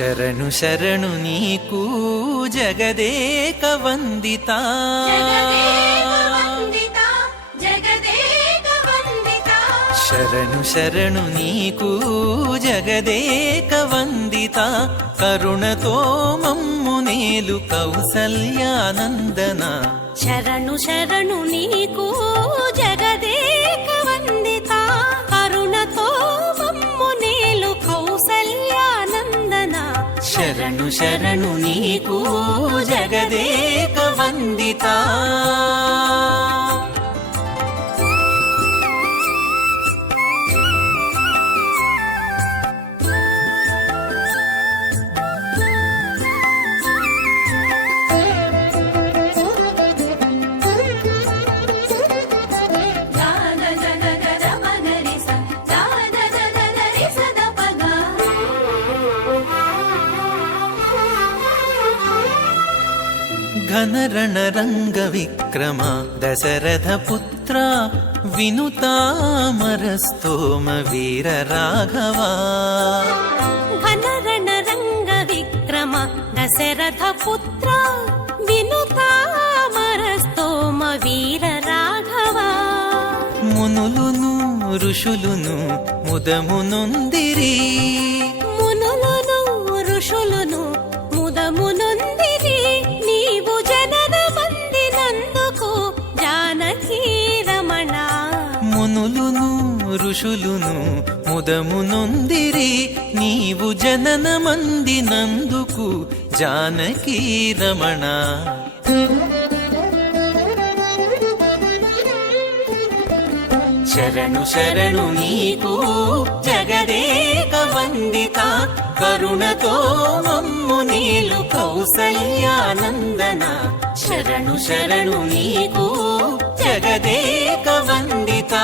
ಶರಣು ಶರಣು ನೀಕೂ ಜಗದೇಕ ವಂದಿತ ಶರಣು ಶರಣು ನೀಕೂ ಜಗದೇಕ ವಂದಿತ ಕರುಣತೋ ಮಮ್ಮು ನೇಲು ಕೌಸಲ್ಯಾನಂದನ ಶರಣು ಶರಣು ನೀಕೂ ಜಗದೇಕ ವಂದಿತ ಕರುಣತೋ ಮಮ್ಮು ನೇಲು ಕೌಸಲ್ಯಾನಂದನ ಶರಣು ಶರಣು ನೀಕೂ ಜಗದೇಕ ವಂದಿತ ಘನರಣರಂಗ ವಿಕ್ರಮ ದಶರಥ ಪುತ್ರ ವಿನುತಾಮರಸ್ತೋಮ ವೀರ ರಾಘವ ಘನರಣರಂಗ ವಿಕ್ರಮ ದಶರಥ ಪುತ್ರ ವಿನುತಾಮರಸ್ತೋಮ ವೀರ ರಾಘವ ಮುನುಲುನು ಋಷುಲುನು ಮುದమునొందిరి మునులును ఋషులును ముదమునొందిరి నీవు జనన మందినందుకు జానకీ రమణ మునులును ఋషులును ముదమునొందిరి నీవు జనన మందినందుకు జానకీ రమణ ಶರಣು ಶರಣು ನೀಕೂ ಜಗದೇಕ ವಂದಿತ ಕರುಣತೋ ಮಮ್ಮು ನೇಲು ಕೌಸಲ್ಯಾನಂದನ ಶರಣು ಶರಣು ನೀಕೂ ಜಗದೇಕ ವಂದಿತ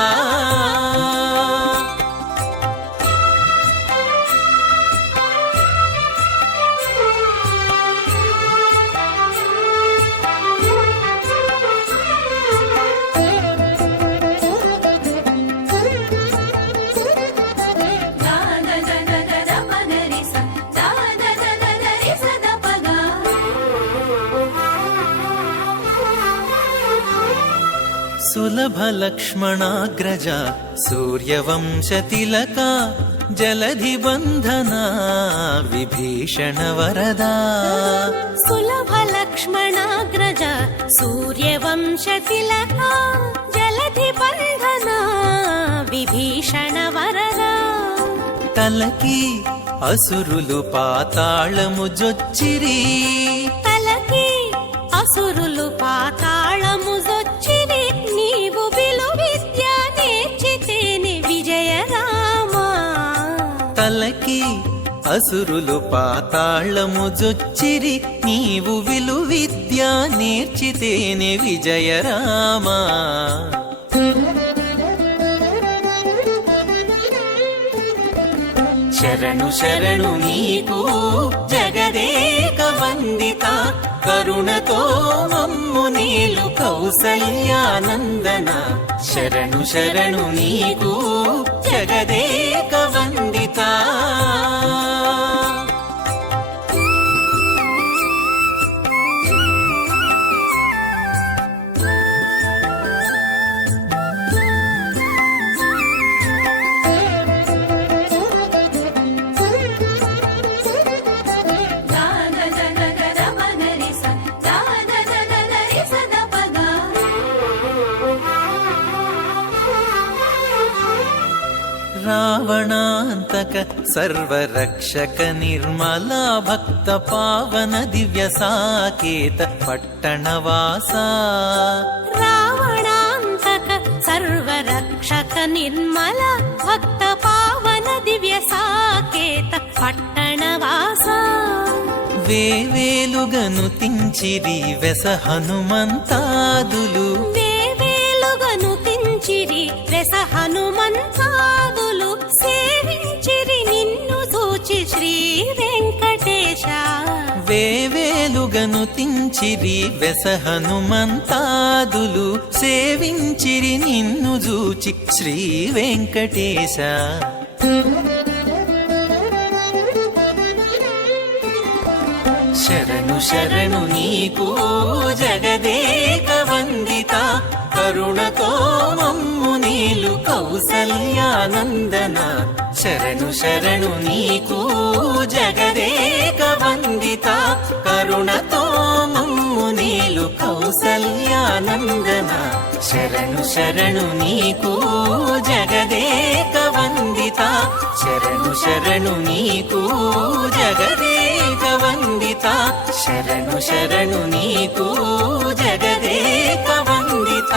ಸುಲಭ ಲಕ್ಷ್ಮಣಾಗ್ರಜ ಸೂರ್ಯವಂಶತಿಲಕ ಜಲಧಿ ಬಂಧನ ವಿಭೀಷಣ ವರದ ಸುಲಭ ಲಕ್ಷ್ಮಣಾಗ್ರಜ ಸೂರ್ಯವಂಶತಿಲಕ ಜಲಧಿ ಬಂಧನ ವಿಭೀಷಣ ವರದ తలకి అసురులు పాతాళము జొచ్చిరి తలకి అసురులు పాతాళము జొచ్చిరి నీవు విలు విద్య నేర్చితేని విజయ రామ తలకి అసురులు పాతాళము జొచ్చిరి నీవు విలు విద్య నేర్చితేనే విజయ రామ. 'శరణు శరణు నీకు జగదేక వందిత కరుణతో మమ్ము నీలు కౌసల్యానందన 'శరణు శరణు నీకు జగదేక వందిత రావణాంతక సర్వరక్షక నిర్మల భక్త పావన దివ్య సాకేత పట్టణవాస రావణాంతక సర్వరక్షక నిర్మల భక్త పావన దివ్య సాకేత పట్టణవాస వేవేలుగను తించిరి వెస హనుమంతాదులు వేవేలుగను తించిరి వెస హనుమంతాదులు సేవించిరి నిన్ను చూచి శ్రీ వెంకటేశ వేవేలుగను తించిరి వెస హనుమంతాదులు సేవించిరి నిన్ను చూచి శ్రీ వెంకటేశ శరణు శరణు నీకు జగదేక వందిత కరుణతో మమ్ము నీలు కౌసల్యానందన శరణు శరణు నీకు జగదేక వందిత కరుణతో మమ్ము నీలు కౌసల్యానందన శరణు శరణు నీకు జగదేక వందిత శరణు శరణు నీకు జగదేక వందిత శరణు శరణు నీకు జగదేక వందిత